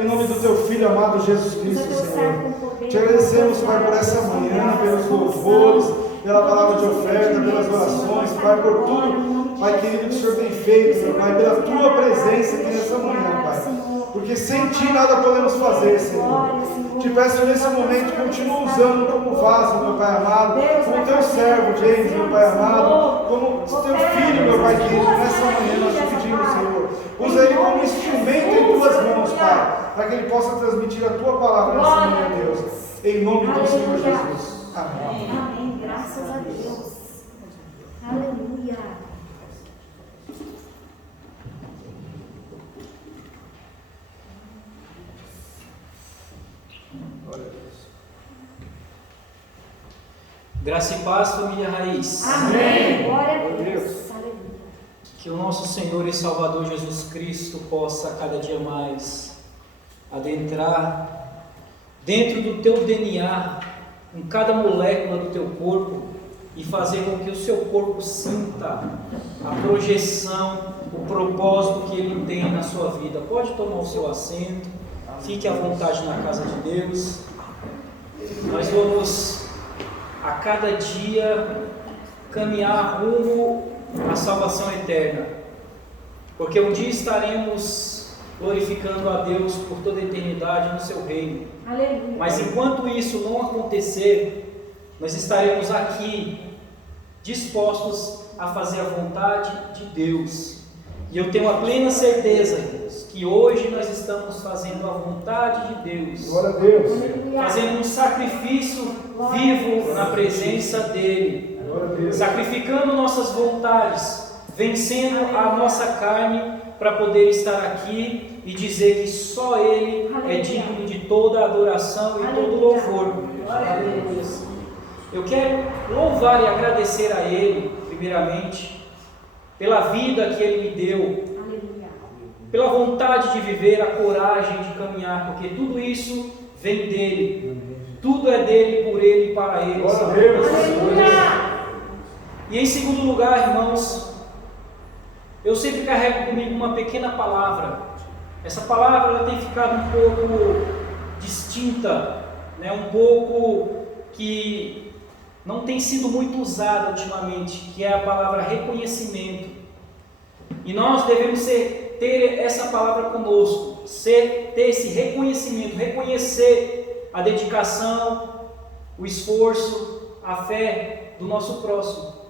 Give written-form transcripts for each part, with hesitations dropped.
em nome do Teu Filho amado Jesus Cristo, Senhor. Te agradecemos, Pai, por essa manhã, pelos louvores, pela palavra de oferta, pelas orações, Pai, por tudo, Pai querido, que o Senhor tem feito, meu Pai, pela Tua presença aqui nessa manhã, Pai. Porque sem Ti nada podemos fazer, Senhor. Te peço nesse momento, continua usando como vaso, meu Pai amado, como Teu servo, James, meu Pai amado, como Teu filho, meu Pai querido, nessa manhã nós te pedimos, Senhor. Usa ele como instrumento em Tuas mãos, Pai, para que ele possa transmitir a Tua palavra nessa manhã, Deus. Em nome do Senhor Jesus. Amém. Amém. Graças a Deus. Aleluia. Graça e paz, família Raiz. Amém. Glória a Deus. Aleluia. Que o nosso Senhor e Salvador Jesus Cristo possa cada dia mais adentrar dentro do teu DNA, em cada molécula do teu corpo, e fazer com que o seu corpo sinta a projeção, o propósito que Ele tem na sua vida. Pode tomar o seu assento, fique à vontade na casa de Deus. Nós vamos a cada dia caminhar rumo à salvação eterna, porque um dia estaremos glorificando a Deus por toda a eternidade no seu reino. Aleluia. Mas enquanto isso não acontecer, nós estaremos aqui dispostos a fazer a vontade de Deus. E eu tenho a plena certeza, irmãos, que hoje nós estamos fazendo a vontade de Deus. Glória a Deus. Fazendo um sacrifício vivo na presença dEle. Glória a Deus. Sacrificando nossas vontades, vencendo a nossa carne, para poder estar aqui e dizer que só Ele é digno de toda a adoração e todo o louvor. Aleluia. Eu quero louvar e agradecer a Ele, primeiramente, pela vida que Ele me deu, pela vontade de viver, a coragem de caminhar, porque tudo isso vem dEle, tudo é dEle, por Ele e para Ele. E em segundo lugar, irmãos, eu sempre carrego comigo uma pequena palavra. Essa palavra ela tem ficado um pouco distinta, né? Um pouco que não tem sido muito usada ultimamente, que é a palavra reconhecimento. E nós devemos ter essa palavra conosco, ter esse reconhecimento, reconhecer a dedicação, o esforço, a fé do nosso próximo.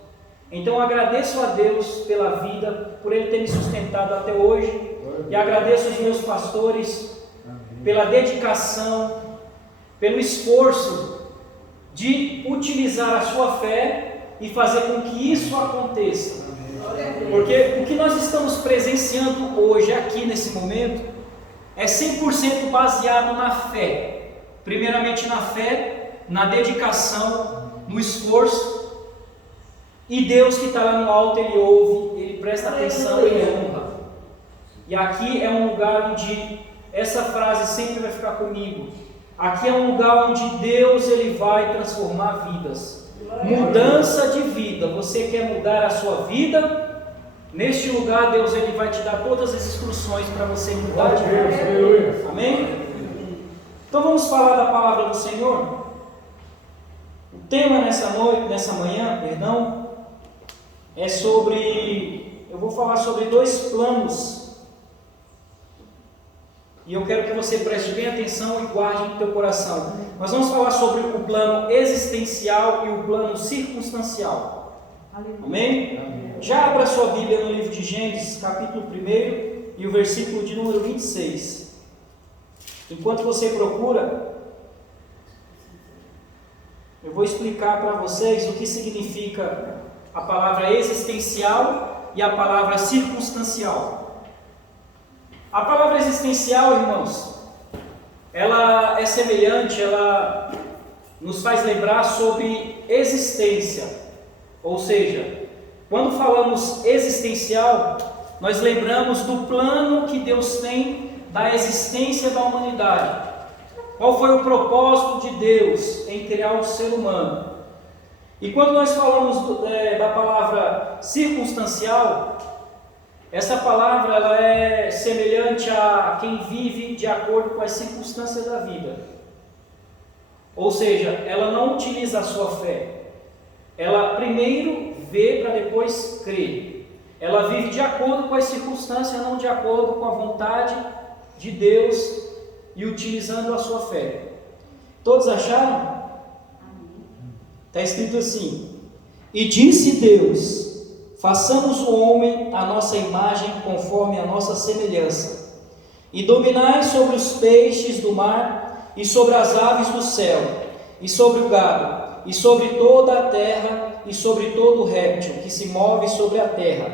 Então agradeço a Deus pela vida, por Ele ter me sustentado até hoje, e agradeço aos meus pastores pela dedicação, pelo esforço de utilizar a sua fé e fazer com que isso aconteça. Porque o que nós estamos presenciando hoje, aqui nesse momento, é 100% baseado na fé. Primeiramente na fé, na dedicação, no esforço. E Deus que está lá no alto, Ele ouve, Ele presta atenção e honra. E aqui é um lugar onde essa frase sempre vai ficar comigo. Aqui é um lugar onde Deus Ele vai transformar vidas. Mudança de vida. Você quer mudar a sua vida? Neste lugar Deus Ele vai te dar todas as instruções para você mudar de vida. Amém? Então vamos falar da palavra do Senhor. O tema nessa manhã, é sobre, eu vou falar sobre 2 planos, e eu quero que você preste bem atenção e guarde no teu coração. Nós vamos falar sobre o plano existencial e o plano circunstancial. Amém? Já abra sua Bíblia no livro de Gênesis, capítulo 1 e o versículo de número 26. Enquanto você procura, eu vou explicar para vocês o que significa a palavra existencial e a palavra circunstancial. A palavra existencial, irmãos, ela é semelhante, ela nos faz lembrar sobre existência. Ou seja, quando falamos existencial, nós lembramos do plano que Deus tem da existência da humanidade. Qual foi o propósito de Deus em criar o ser humano? E quando nós falamos da palavra circunstancial, essa palavra ela é semelhante a quem vive de acordo com as circunstâncias da vida. Ou seja, ela não utiliza a sua fé. Ela primeiro vê para depois crer. Ela vive de acordo com as circunstâncias, não de acordo com a vontade de Deus e utilizando a sua fé. Todos acharam? Está escrito assim: e disse Deus: façamos o homem à nossa imagem, conforme a nossa semelhança, e dominai sobre os peixes do mar, e sobre as aves do céu, e sobre o gado, e sobre toda a terra, e sobre todo réptil que se move sobre a terra.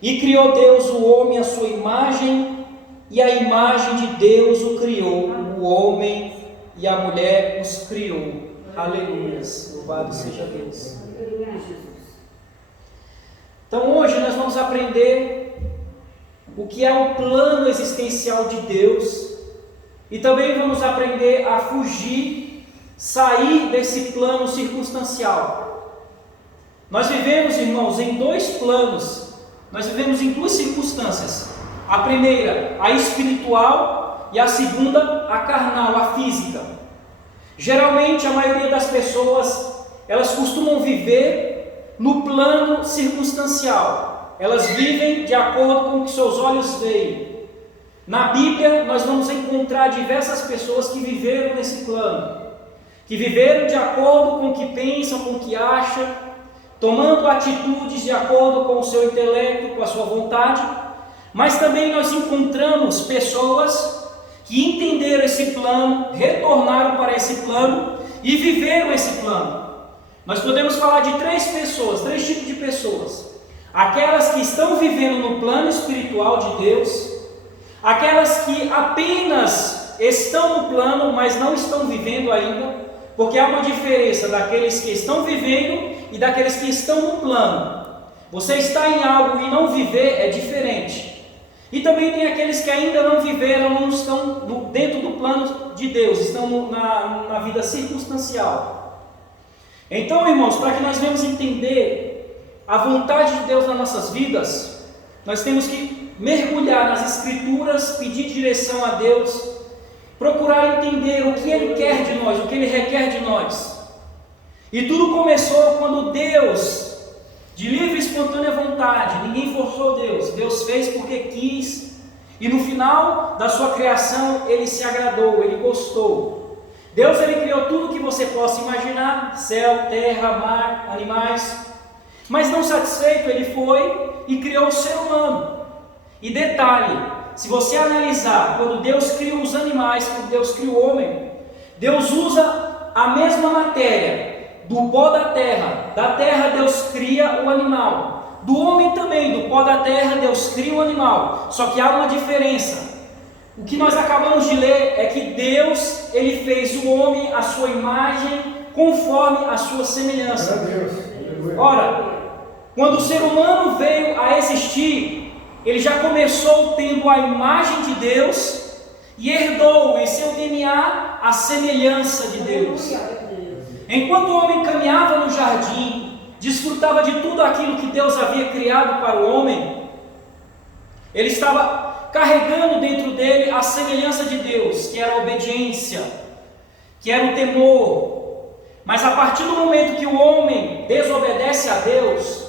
E criou Deus o homem à sua imagem, e a imagem de Deus o criou, o homem e a mulher os criou. Aleluias, louvado seja Deus. Então hoje nós vamos aprender o que é o plano existencial de Deus e também vamos aprender a fugir, sair desse plano circunstancial. Nós vivemos, irmãos, em dois planos, nós vivemos em duas circunstâncias. A primeira, a espiritual, e a segunda, a carnal, a física. Geralmente a maioria das pessoas, elas costumam viver no plano circunstancial. Elas vivem de acordo com o que seus olhos veem. Na Bíblia nós vamos encontrar diversas pessoas que viveram nesse plano, que viveram de acordo com o que pensam, com o que acham, tomando atitudes de acordo com o seu intelecto, com a sua vontade. Mas também nós encontramos pessoas que entenderam esse plano, retornaram para esse plano e viveram esse plano. Nós podemos falar de três tipos de pessoas: aquelas que estão vivendo no plano espiritual de Deus, aquelas que apenas estão no plano, mas não estão vivendo ainda, porque há uma diferença daqueles que estão vivendo e daqueles que estão no plano. Você está em algo e não viver é diferente. E também tem aqueles que ainda não viveram, não estão dentro do plano de Deus, estão na vida circunstancial. Então, irmãos, para que nós venhamos entender a vontade de Deus nas nossas vidas, nós temos que mergulhar nas Escrituras, pedir direção a Deus, procurar entender o que Ele quer de nós, o que Ele requer de nós. E tudo começou quando Deus, de livre e espontânea vontade, ninguém forçou Deus, Deus fez porque quis, e no final da sua criação Ele se agradou, Ele gostou. Deus, Ele criou tudo que você possa imaginar: céu, terra, mar, animais. Mas não satisfeito, Ele foi e criou o ser humano. E detalhe, se você analisar, quando Deus criou os animais, quando Deus criou o homem, Deus usa a mesma matéria. Do pó da terra Deus cria o animal. Do homem também, do pó da terra Deus cria o animal. Só que há uma diferença. O que nós acabamos de ler é que Deus, Ele fez o homem à sua imagem, conforme a sua semelhança. Ora, quando o ser humano veio a existir, ele já começou tendo a imagem de Deus e herdou em seu DNA a semelhança de Deus. Enquanto o homem caminhava no jardim, desfrutava de tudo aquilo que Deus havia criado para o homem, ele estava carregando dentro dele a semelhança de Deus, que era a obediência, que era o temor. Mas a partir do momento que o homem desobedece a Deus,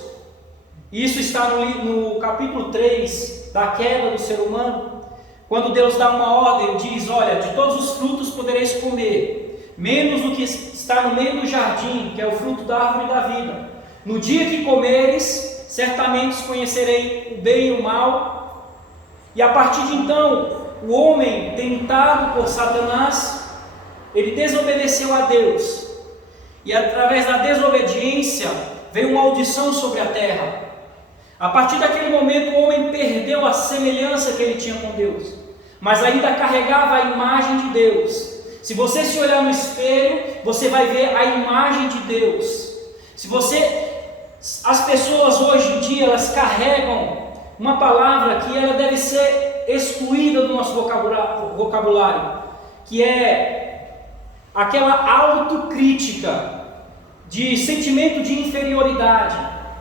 e isso está no capítulo 3 da queda do ser humano, quando Deus dá uma ordem, diz: olha, de todos os frutos podereis comer, menos do que está no meio do jardim, que é o fruto da árvore da vida. No dia que comeres, certamente conhecerei o bem e o mal. E a partir de então, o homem, tentado por Satanás, ele desobedeceu a Deus. E através da desobediência, veio maldição sobre a terra. A partir daquele momento, o homem perdeu a semelhança que ele tinha com Deus, mas ainda carregava a imagem de Deus. Se você se olhar no espelho, você vai ver a imagem de Deus. As pessoas hoje em dia, elas carregam uma palavra que ela deve ser excluída do nosso vocabulário, que é aquela autocrítica de sentimento de inferioridade.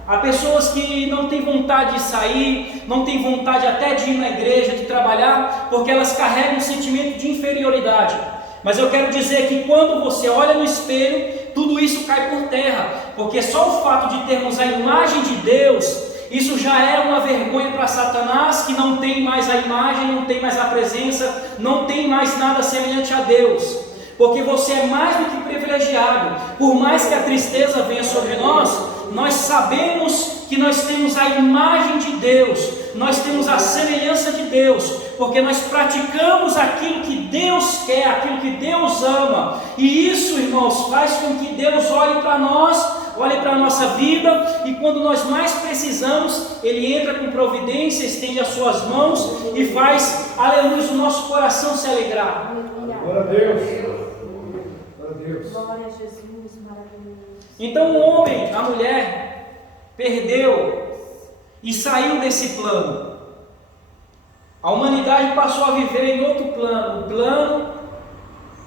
Há pessoas que não têm vontade de sair, não têm vontade até de ir na igreja, de trabalhar, porque elas carregam um sentimento de inferioridade. Mas eu quero dizer que quando você olha no espelho, tudo isso cai por terra, porque só o fato de termos a imagem de Deus, isso já é uma vergonha para Satanás, que não tem mais a imagem, não tem mais a presença, não tem mais nada semelhante a Deus. Porque você é mais do que privilegiado. Por mais que a tristeza venha sobre nós sabemos que nós temos a imagem de Deus, nós temos a semelhança de Deus, porque nós praticamos aquilo que Deus quer, aquilo que Deus ama. E isso, irmãos, faz com que Deus olhe para nós, olhe para a nossa vida, e quando nós mais precisamos, Ele entra com providência, estende as suas mãos e faz, aleluia, o nosso coração se alegrar. Glória a Deus. Glória a Jesus, maravilhoso. Então o homem, a mulher, perdeu e saiu desse plano. A humanidade passou a viver em outro plano, o plano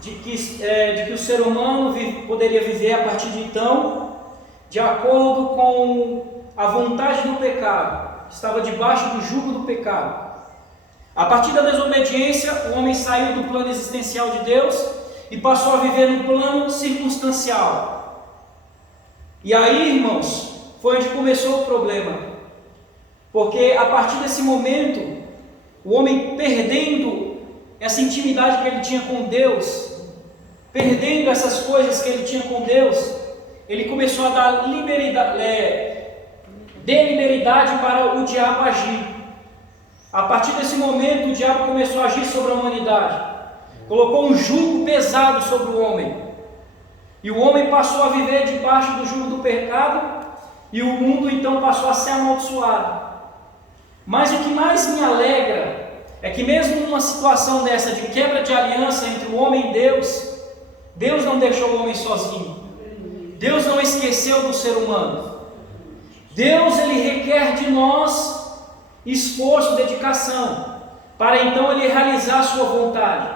de que o ser humano poderia viver a partir de então, de acordo com a vontade do pecado, estava debaixo do jugo do pecado. A partir da desobediência, o homem saiu do plano existencial de Deus e passou a viver no plano circunstancial. E aí, irmãos, foi onde começou o problema. Porque a partir desse momento, o homem perdendo essa intimidade que ele tinha com Deus, perdendo essas coisas que ele tinha com Deus, ele começou a dar deliberidade para o diabo agir. A partir desse momento, o diabo começou a agir sobre a humanidade. Colocou um jugo pesado sobre o homem. E o homem passou a viver debaixo do jugo do pecado, e o mundo então passou a ser amaldiçoado. Mas o que mais me alegra é que mesmo numa situação dessa de quebra de aliança entre o homem e Deus, Deus não deixou o homem sozinho. Deus não esqueceu do ser humano. Deus, Ele requer de nós esforço, dedicação, para então Ele realizar a sua vontade.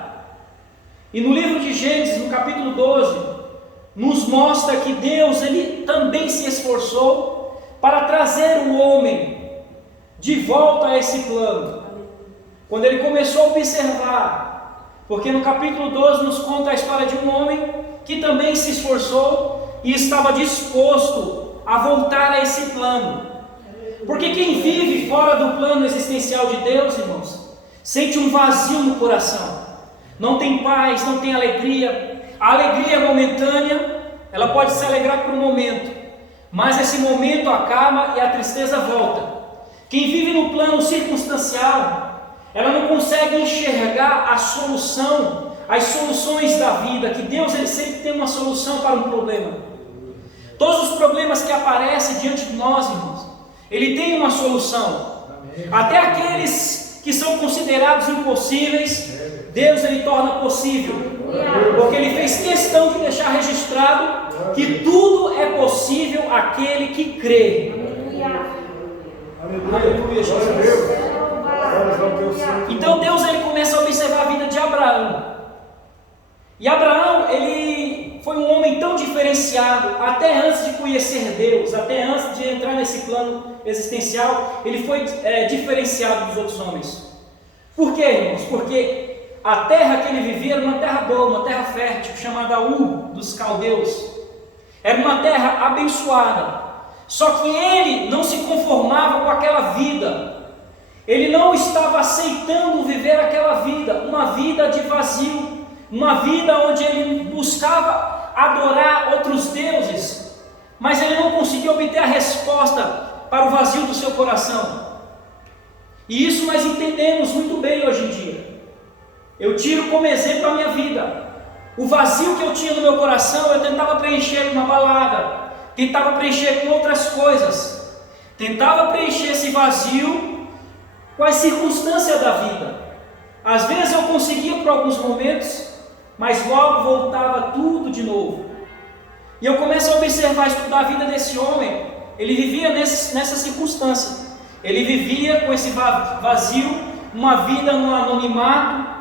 E no livro de Gênesis, no capítulo 12, nos mostra que Deus, Ele também se esforçou para trazer o homem de volta a esse plano. Quando Ele começou a observar, porque no capítulo 12 nos conta a história de um homem que também se esforçou e estava disposto a voltar a esse plano. Porque quem vive fora do plano existencial de Deus, irmãos, sente um vazio no coração. Não tem paz, não tem alegria. A alegria é momentânea, ela pode se alegrar por um momento, mas esse momento acaba e a tristeza volta. Quem vive no plano circunstancial, ela não consegue enxergar a solução, as soluções da vida, que Deus, Ele sempre tem uma solução para um problema. Todos os problemas que aparecem diante de nós, irmãos, Ele tem uma solução. Até aqueles que são considerados impossíveis, Deus, Ele torna possível, porque Ele fez questão de deixar registrado que tudo é possível àquele que crê. Aleluia, Jesus. Então Deus, Ele começa a observar a vida de Abraão. E Abraão, ele foi um homem tão diferenciado, até antes de conhecer Deus, até antes de entrar nesse plano existencial, ele foi diferenciado dos outros homens. Por quê, irmãos? Porque a terra que ele vivia era uma terra boa, uma terra fértil, chamada Ur dos caldeus. Era uma terra abençoada. Só que ele não se conformava com aquela vida. Ele não estava aceitando viver aquela vida, uma vida de vazio, uma vida onde ele buscava adorar outros deuses, mas ele não conseguia obter a resposta para o vazio do seu coração. E isso nós entendemos muito bem hoje em dia. Eu tiro como exemplo a minha vida. O vazio que eu tinha no meu coração, eu tentava preencher com uma balada, tentava preencher com outras coisas, tentava preencher esse vazio com as circunstâncias da vida. Às vezes eu conseguia por alguns momentos, mas logo voltava tudo de novo. E eu começo a observar, estudar a vida desse homem. Ele vivia nessa circunstância. Ele vivia com esse vazio, uma vida no anonimato,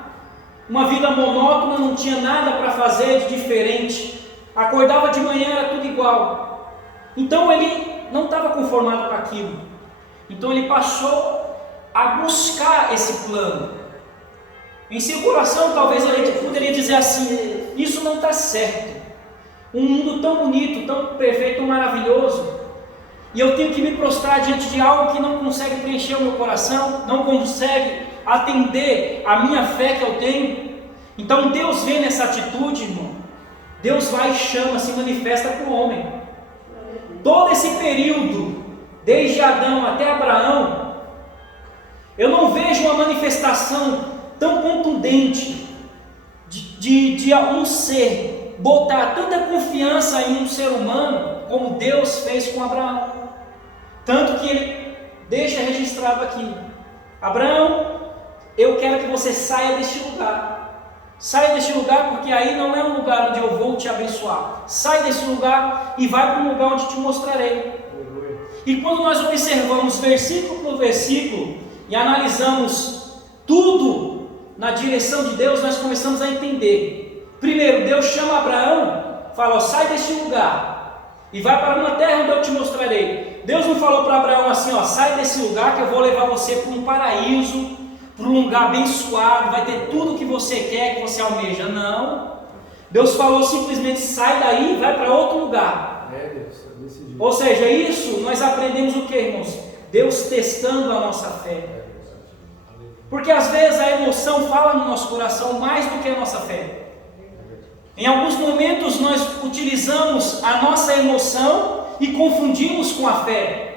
uma vida monótona, não tinha nada para fazer de diferente. Acordava de manhã, era tudo igual. Então ele não estava conformado com aquilo. Então ele passou a buscar esse plano. Em seu coração, talvez ele poderia dizer assim: isso não está certo. Um mundo tão bonito, tão perfeito, tão maravilhoso, e eu tenho que me prostrar diante de algo que não consegue preencher o meu coração, não consegue atender a minha fé que eu tenho. Então Deus vê nessa atitude, irmão. Deus vai e chama, se manifesta para o homem. Todo esse período, desde Adão até Abraão, eu não vejo uma manifestação tão contundente de um ser botar tanta confiança em um ser humano como Deus fez com Abraão. Tanto que ele deixa registrado aqui: Abraão, eu quero que você saia deste lugar. Saia deste lugar, porque aí não é um lugar onde eu vou te abençoar. Sai desse lugar e vai para um lugar onde te mostrarei. E quando nós observamos versículo por versículo e analisamos tudo na direção de Deus, nós começamos a entender. Primeiro, Deus chama Abraão, fala: ó, sai deste lugar e vai para uma terra onde eu te mostrarei. Deus não falou para Abraão assim: ó, sai desse lugar que eu vou levar você para um paraíso, para um lugar abençoado, vai ter tudo o que você quer, que você almeja. Não. Deus falou simplesmente: sai daí e vai para outro lugar. Ou seja, isso nós aprendemos o que, irmãos? Deus testando a nossa fé. Porque às vezes a emoção fala no nosso coração mais do que a nossa fé. Em alguns momentos nós utilizamos a nossa emoção e confundimos com a fé.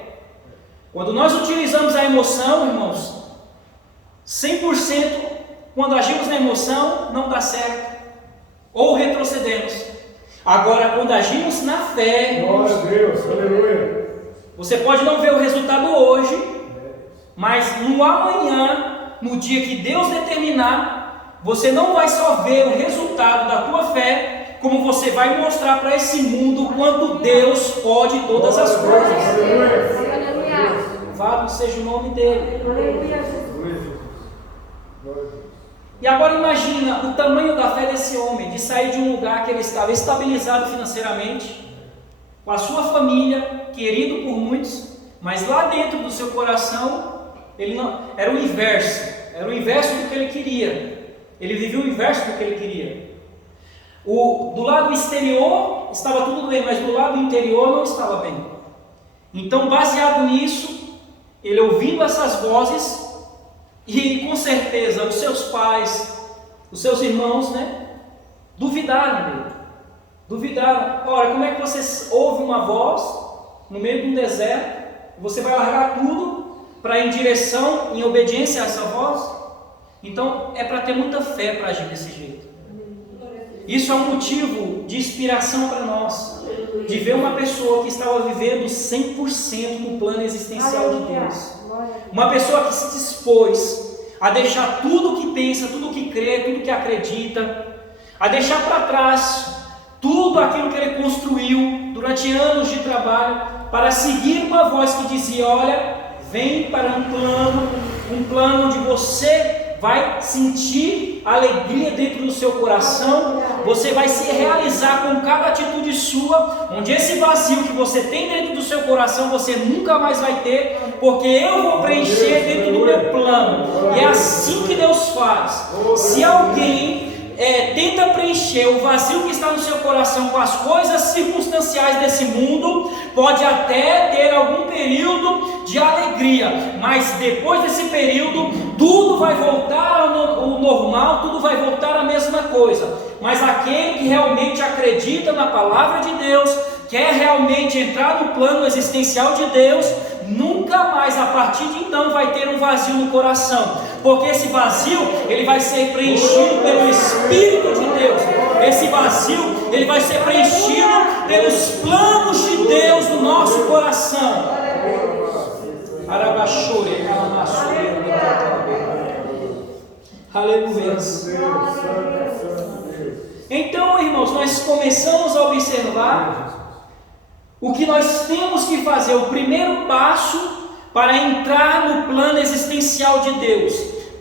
Quando nós utilizamos a emoção, irmãos, 100%, quando agimos na emoção, não dá certo, ou retrocedemos. Agora, quando agimos na fé, glória a Deus, aleluia. Você pode não ver o resultado hoje, mas no amanhã, no dia que Deus determinar, você não vai só ver o resultado da tua fé, como você vai mostrar para esse mundo o quanto Deus pode todas as coisas. Louvado seja o nome dele. E agora imagina o tamanho da fé desse homem, de sair de um lugar que ele estava estabilizado financeiramente, com a sua família, querido por muitos, mas lá dentro do seu coração, ele não, era o inverso do que ele queria. Ele vivia o inverso do que ele queria. Do lado exterior estava tudo bem, mas do lado interior não estava bem. Então, baseado nisso, ele ouvindo essas vozes, e com certeza os seus pais, os seus irmãos, duvidaram dele. Duvidaram. Ora, como é que você ouve uma voz no meio de um deserto, e você vai largar tudo para ir em direção, em obediência a essa voz? Então é para ter muita fé para agir desse jeito. Isso é um motivo de inspiração para nós, de ver uma pessoa que estava vivendo 100% no plano existencial de Deus. Uma pessoa que se dispôs a deixar tudo o que pensa, tudo o que crê, tudo o que acredita, a deixar para trás tudo aquilo que ele construiu durante anos de trabalho, para seguir uma voz que dizia: olha, vem para um plano onde você vai sentir alegria dentro do seu coração, você vai se realizar com cada atitude sua, onde esse vazio que você tem dentro do seu coração, você nunca mais vai ter, porque eu vou preencher dentro do meu plano. E é assim que Deus faz. Se alguém tenta preencher o vazio que está no seu coração com as coisas circunstanciais desse mundo, pode até ter algum período de alegria, mas depois desse período tudo vai voltar ao normal, tudo vai voltar à mesma coisa. Mas aquele que realmente acredita na palavra de Deus, quer realmente entrar no plano existencial de Deus, nunca mais a partir de então vai ter um vazio no coração, porque esse vazio ele vai ser preenchido pelo Espírito de Deus. Esse vazio ele vai ser preenchido pelos planos de Deus no nosso coração. Aleluia. Então, irmãos, nós começamos a observar o que nós temos que fazer, o primeiro passo para entrar no plano existencial de Deus.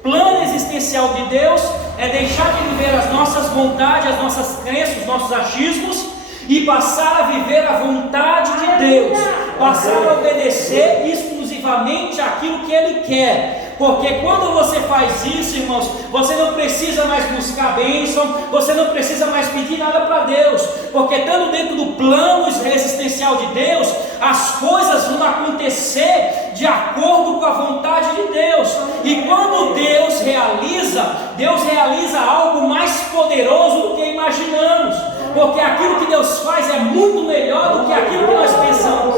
Plano existencial de Deus é deixar de viver as nossas vontades, as nossas crenças, os nossos achismos, e passar a viver a vontade de Deus. passar a obedecer exclusivamente aquilo que Ele quer. Porque quando você faz isso, irmãos, você não precisa mais buscar bênção, você não precisa mais pedir nada para Deus, porque estando dentro do plano existencial de Deus, as coisas vão acontecer de acordo com a vontade de Deus. E quando Deus realiza algo mais poderoso do que imaginamos, porque aquilo que Deus faz é muito melhor do que aquilo que nós pensamos.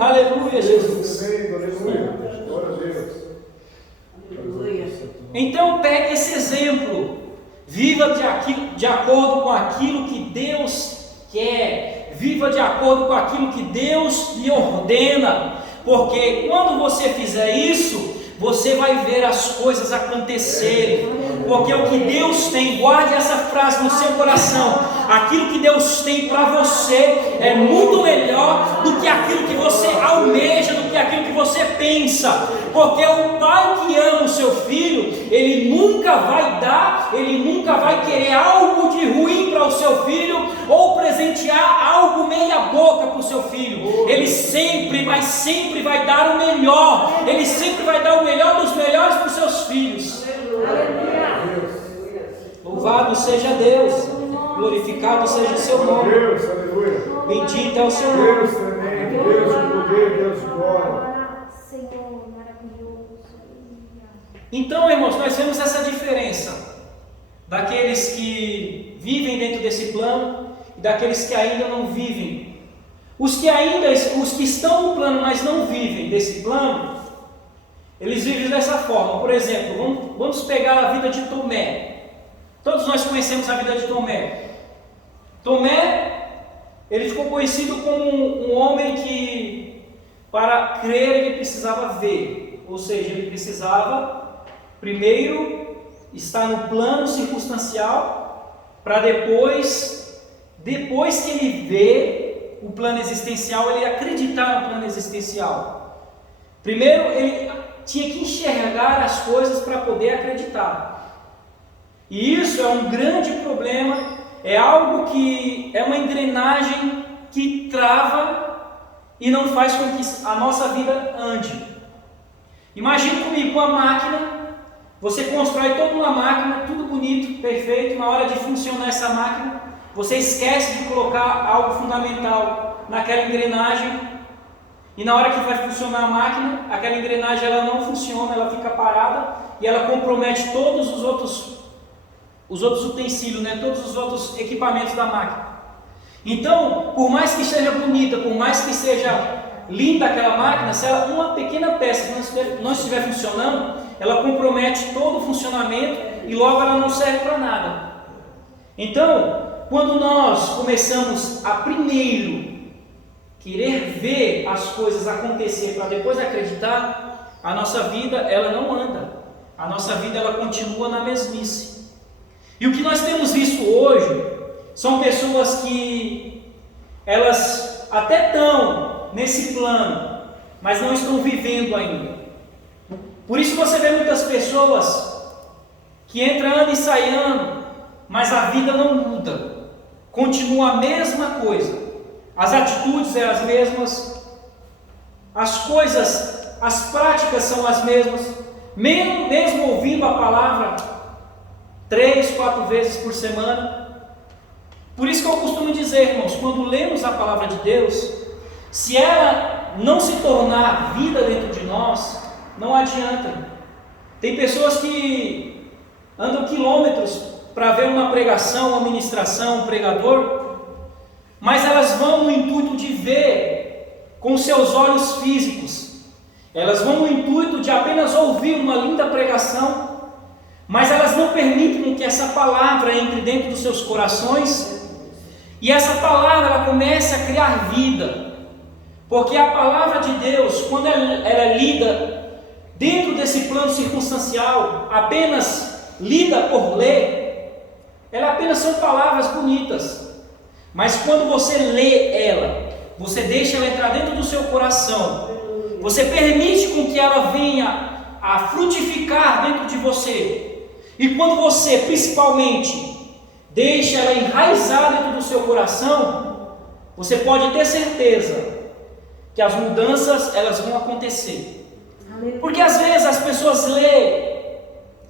Aleluia, Jesus. Então pegue esse exemplo, viva de acordo com aquilo que Deus quer, viva de acordo com aquilo que Deus lhe ordena, porque quando você fizer isso, você vai ver as coisas acontecerem. Porque o que Deus tem, guarde essa frase no seu coração, aquilo que Deus tem para você é muito melhor do que aquilo que você almeja, do que aquilo que você pensa. Porque o pai que ama o seu filho, ele nunca vai querer algo de ruim para o seu filho, ou presentear algo meia boca para o seu filho. Ele sempre vai dar o melhor, ele sempre vai dar o melhor dos melhores para os seus filhos. Louvado seja Deus, glorificado seja o seu nome, bendito é o seu nome. Deus tremendo, Deus de poder, Deus de glória. Então, irmãos, nós vemos essa diferença daqueles que vivem dentro desse plano e daqueles que ainda não vivem. Os que estão no plano, mas não vivem desse plano, eles vivem dessa forma. Por exemplo, vamos pegar a vida de Tomé. Todos nós conhecemos a vida de Tomé. Tomé, ele ficou conhecido como um homem que, para crer, ele precisava ver. Ou seja, ele precisava, primeiro, estar no plano circunstancial, para depois que ele vê o plano existencial, ele acreditar no plano existencial. Primeiro, ele tinha que enxergar as coisas para poder acreditar. E isso é um grande problema, é algo que é uma engrenagem que trava e não faz com que a nossa vida ande. Imagine comigo uma máquina, você constrói toda uma máquina, tudo bonito, perfeito, na hora de funcionar essa máquina, você esquece de colocar algo fundamental naquela engrenagem, e na hora que vai funcionar a máquina, aquela engrenagem ela não funciona, ela fica parada e ela compromete todos os outros utensílios, todos os outros equipamentos da máquina. Então, por mais que seja bonita, por mais que seja linda aquela máquina, se uma pequena peça não estiver funcionando, ela compromete todo o funcionamento e logo ela não serve para nada. Então, quando nós começamos a primeiro querer ver as coisas acontecer para depois acreditar, a nossa vida ela não anda, a nossa vida ela continua na mesmice. E o que nós temos visto hoje são pessoas que elas até estão nesse plano, mas não estão vivendo ainda. Por isso você vê muitas pessoas que entram ano e saem ano, mas a vida não muda, continua a mesma coisa, as atitudes são as mesmas, as coisas, as práticas são as mesmas, mesmo ouvindo a palavra 3, 4 vezes por semana. Por isso que eu costumo dizer, irmãos, quando lemos a palavra de Deus, se ela não se tornar vida dentro de nós, não adianta. Tem pessoas que andam quilômetros para ver uma pregação, uma ministração, um pregador, mas elas vão no intuito de ver com seus olhos físicos, elas vão no intuito de apenas ouvir uma linda pregação, mas elas não permitem que essa palavra entre dentro dos seus corações, e essa palavra ela começa a criar vida, porque a palavra de Deus, quando ela é lida dentro desse plano circunstancial, apenas lida por ler, ela apenas são palavras bonitas, mas quando você lê ela, você deixa ela entrar dentro do seu coração, você permite com que ela venha a frutificar dentro de você. E quando você, principalmente, deixa ela enraizar dentro do seu coração, você pode ter certeza que as mudanças elas vão acontecer. Porque às vezes as pessoas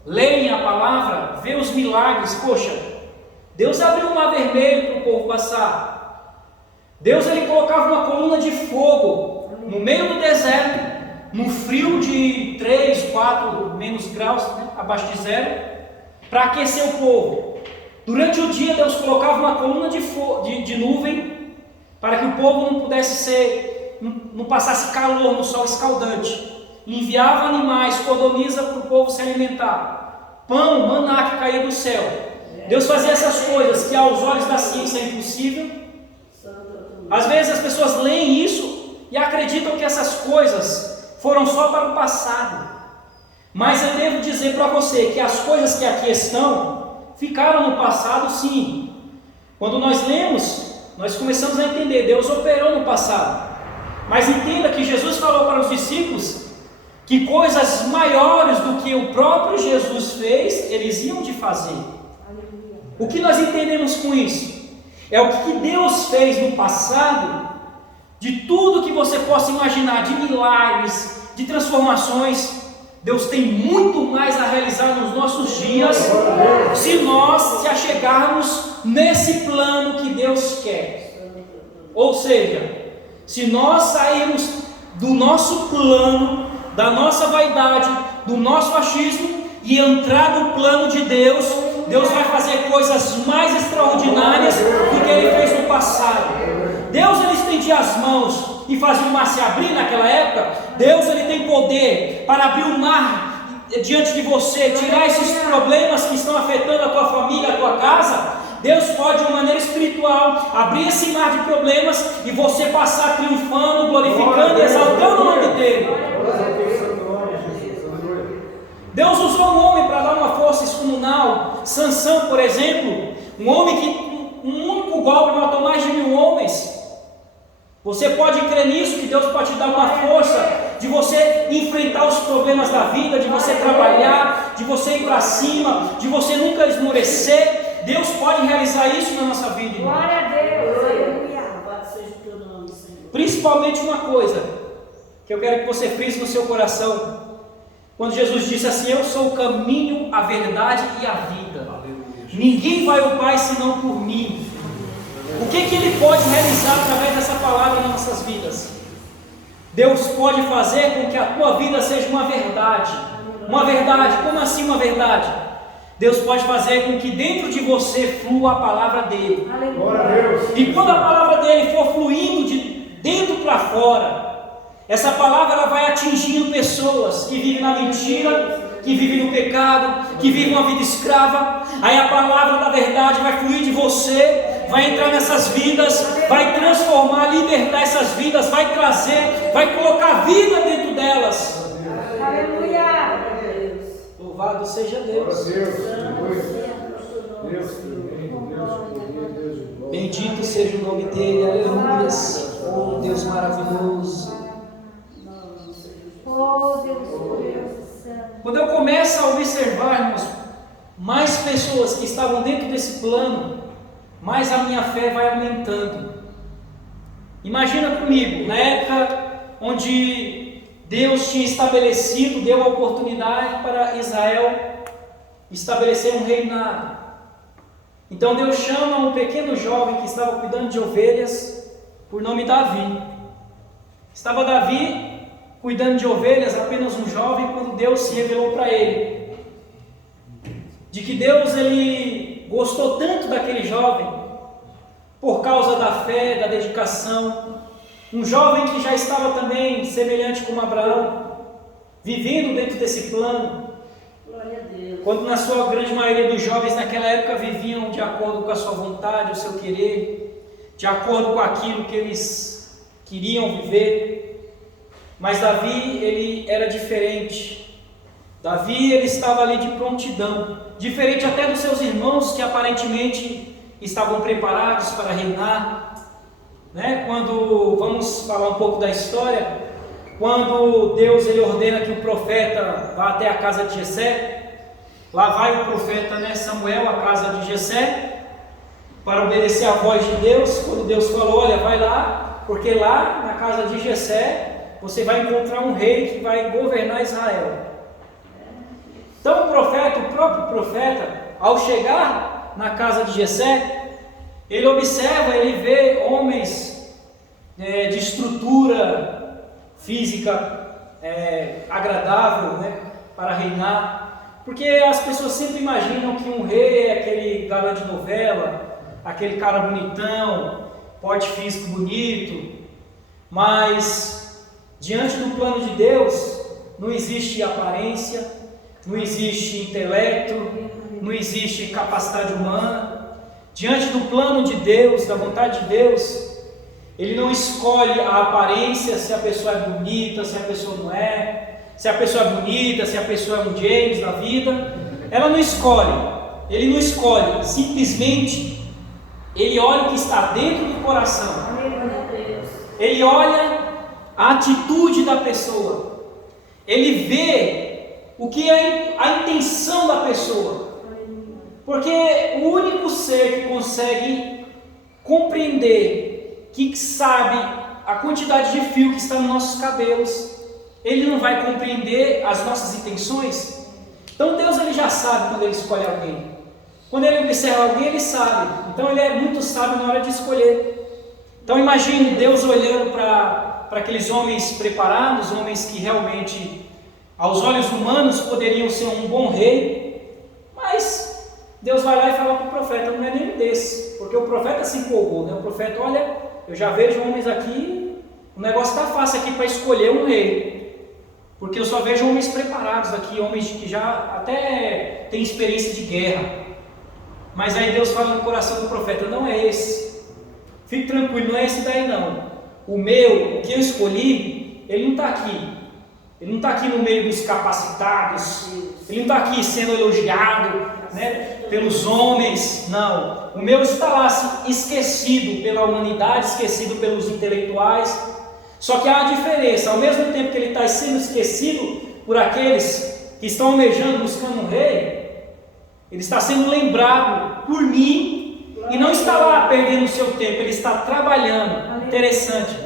leem a palavra, vê os milagres. Poxa, Deus abriu um mar vermelho para o povo passar. Deus ele colocava uma coluna de fogo no meio do deserto, no frio de 3, 4, menos graus, né, abaixo de zero, para aquecer o povo. Durante o dia Deus colocava uma coluna de nuvem para que o povo não pudesse não passasse calor no sol escaldante. Enviava animais, codorniza para o povo se alimentar. Pão, maná que caía do céu. Deus fazia essas coisas que aos olhos da ciência é impossível. Às vezes as pessoas leem isso e acreditam que essas coisas foram só para o passado. Mas eu devo dizer para você que as coisas que aqui estão ficaram no passado, sim. Quando nós lemos, nós começamos a entender, Deus operou no passado. Mas entenda que Jesus falou para os discípulos que coisas maiores do que o próprio Jesus fez, eles iam de fazer. O que nós entendemos com isso? É o que Deus fez no passado, de tudo que você possa imaginar, de milagres, de transformações. Deus tem muito mais a realizar nos nossos dias, se nós se achegarmos nesse plano que Deus quer. Ou seja, se nós sairmos do nosso plano, da nossa vaidade, do nosso achismo e entrar no plano de Deus, Deus vai fazer coisas mais extraordinárias do que Ele fez no passado. Deus ele estendia as mãos e fazia o mar se abrir naquela época. Deus ele tem poder para abrir o mar diante de você, tirar esses problemas que estão afetando a tua família, a tua casa. Deus pode de uma maneira espiritual abrir esse mar de problemas e você passar triunfando, glorificando e exaltando o nome dele. Deus usou um homem para dar uma força excomunal. Sansão, por exemplo, um homem que um único golpe matou mais de 1000 homens. Você pode crer nisso, que Deus pode te dar uma força de você enfrentar os problemas da vida, de você trabalhar, de você ir para cima, de você nunca esmorecer. Deus pode realizar isso na nossa vida, irmão. Glória a Deus, aleluia. Principalmente uma coisa que eu quero que você frise no seu coração. Quando Jesus disse assim: eu sou o caminho, a verdade e a vida. Ninguém vai ao Pai senão por mim. O que Ele pode realizar através dessa palavra nas nossas vidas? Deus pode fazer com que a tua vida seja uma verdade. Uma verdade, como assim uma verdade? Deus pode fazer com que dentro de você flua a palavra dEle. E quando a palavra dEle for fluindo de dentro para fora, essa palavra ela vai atingindo pessoas que vivem na mentira, que vivem no pecado, que vivem uma vida escrava. Aí a palavra da verdade vai fluir de você, vai entrar nessas vidas, vai transformar, libertar essas vidas, vai trazer, vai colocar vida dentro delas. Aleluia. Louvado seja Deus. Bendito seja o nome dEle, aleluia. Oh Deus maravilhoso. Oh Deus do céu. Quando eu começo a observar, irmãos, mais pessoas que estavam dentro desse plano, mais a minha fé vai aumentando. Imagina comigo, na época onde Deus tinha estabelecido, deu a oportunidade para Israel estabelecer um reinado. Então Deus chama um pequeno jovem que estava cuidando de ovelhas, por nome Davi. Estava Davi cuidando de ovelhas, apenas um jovem, quando Deus se revelou para ele, de que Deus ele gostou tanto daquele jovem, por causa da fé, da dedicação, um jovem que já estava também semelhante como Abraão, vivendo dentro desse plano. Glória a Deus. Quando na sua grande maioria dos jovens naquela época viviam de acordo com a sua vontade, o seu querer, de acordo com aquilo que eles queriam viver. Mas Davi, ele era diferente. Davi, ele estava ali de prontidão, diferente até dos seus irmãos que aparentemente estavam preparados para reinar, né? Quando vamos falar um pouco da história, quando Deus ele ordena que o profeta vá até a casa de Jessé, lá vai o profeta, né, Samuel, à casa de Jessé, para obedecer à voz de Deus, quando Deus falou: olha, vai lá, porque lá na casa de Jessé você vai encontrar um rei que vai governar Israel. Então o próprio profeta, ao chegar na casa de Jessé, ele observa, ele vê homens de estrutura física agradável, né, para reinar, porque as pessoas sempre imaginam que um rei é aquele galã de novela, aquele cara bonitão, porte físico bonito, mas diante do plano de Deus não existe aparência, não existe intelecto, não existe capacidade humana. Diante do plano de Deus, da vontade de Deus, Ele não escolhe a aparência, se a pessoa é bonita, se a pessoa não é, se a pessoa é bonita, se a pessoa é um James da vida. Ela não escolhe, Ele não escolhe, simplesmente Ele olha o que está dentro do coração. Ele olha a atitude da pessoa. Ele vê o que é a intenção da pessoa. Porque o único ser que consegue compreender, que sabe a quantidade de fio que está nos nossos cabelos, ele não vai compreender as nossas intenções. Então Deus, ele já sabe quando ele escolhe alguém. Quando ele observa alguém, ele sabe. Então ele é muito sábio na hora de escolher. Então imagine Deus olhando para aqueles homens preparados, homens que realmente, aos olhos humanos, poderiam ser um bom rei, mas Deus vai lá e fala para o profeta: não é nenhum desses, porque o profeta se empolgou, né? O profeta: olha, eu já vejo homens aqui, o negócio está fácil aqui para escolher um rei, porque eu só vejo homens preparados aqui, homens que já até têm experiência de guerra. Mas aí Deus fala no coração do profeta: não é esse, fique tranquilo, não é esse daí não. O que eu escolhi, ele não está aqui. Ele não está aqui no meio dos capacitados, ele não está aqui sendo elogiado, né, pelos homens, não. O meu está lá esquecido pela humanidade, esquecido pelos intelectuais. Só que há uma diferença: ao mesmo tempo que ele está sendo esquecido por aqueles que estão almejando, buscando um rei, ele está sendo lembrado por mim e não está lá perdendo o seu tempo, ele está trabalhando. Interessante.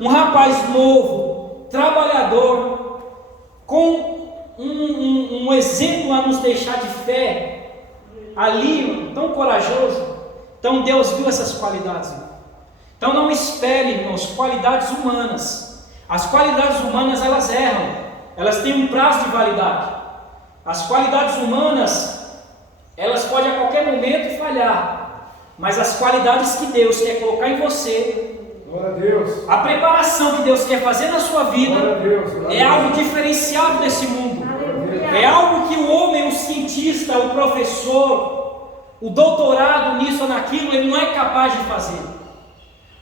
Um rapaz novo, trabalhador, com um exemplo a nos deixar de fé, ali, tão corajoso. Então Deus viu essas qualidades, irmão. Então não espere, irmãos, qualidades humanas. As qualidades humanas, elas erram, elas têm um prazo de validade. As qualidades humanas, elas podem a qualquer momento falhar, mas as qualidades que Deus quer colocar em você, glória a Deus, a preparação que Deus quer fazer na sua vida, glória a Deus, glória a é Deus, algo diferenciado nesse mundo. É algo que o homem, o cientista, o professor, o doutorado nisso ou naquilo, ele não é capaz de fazer.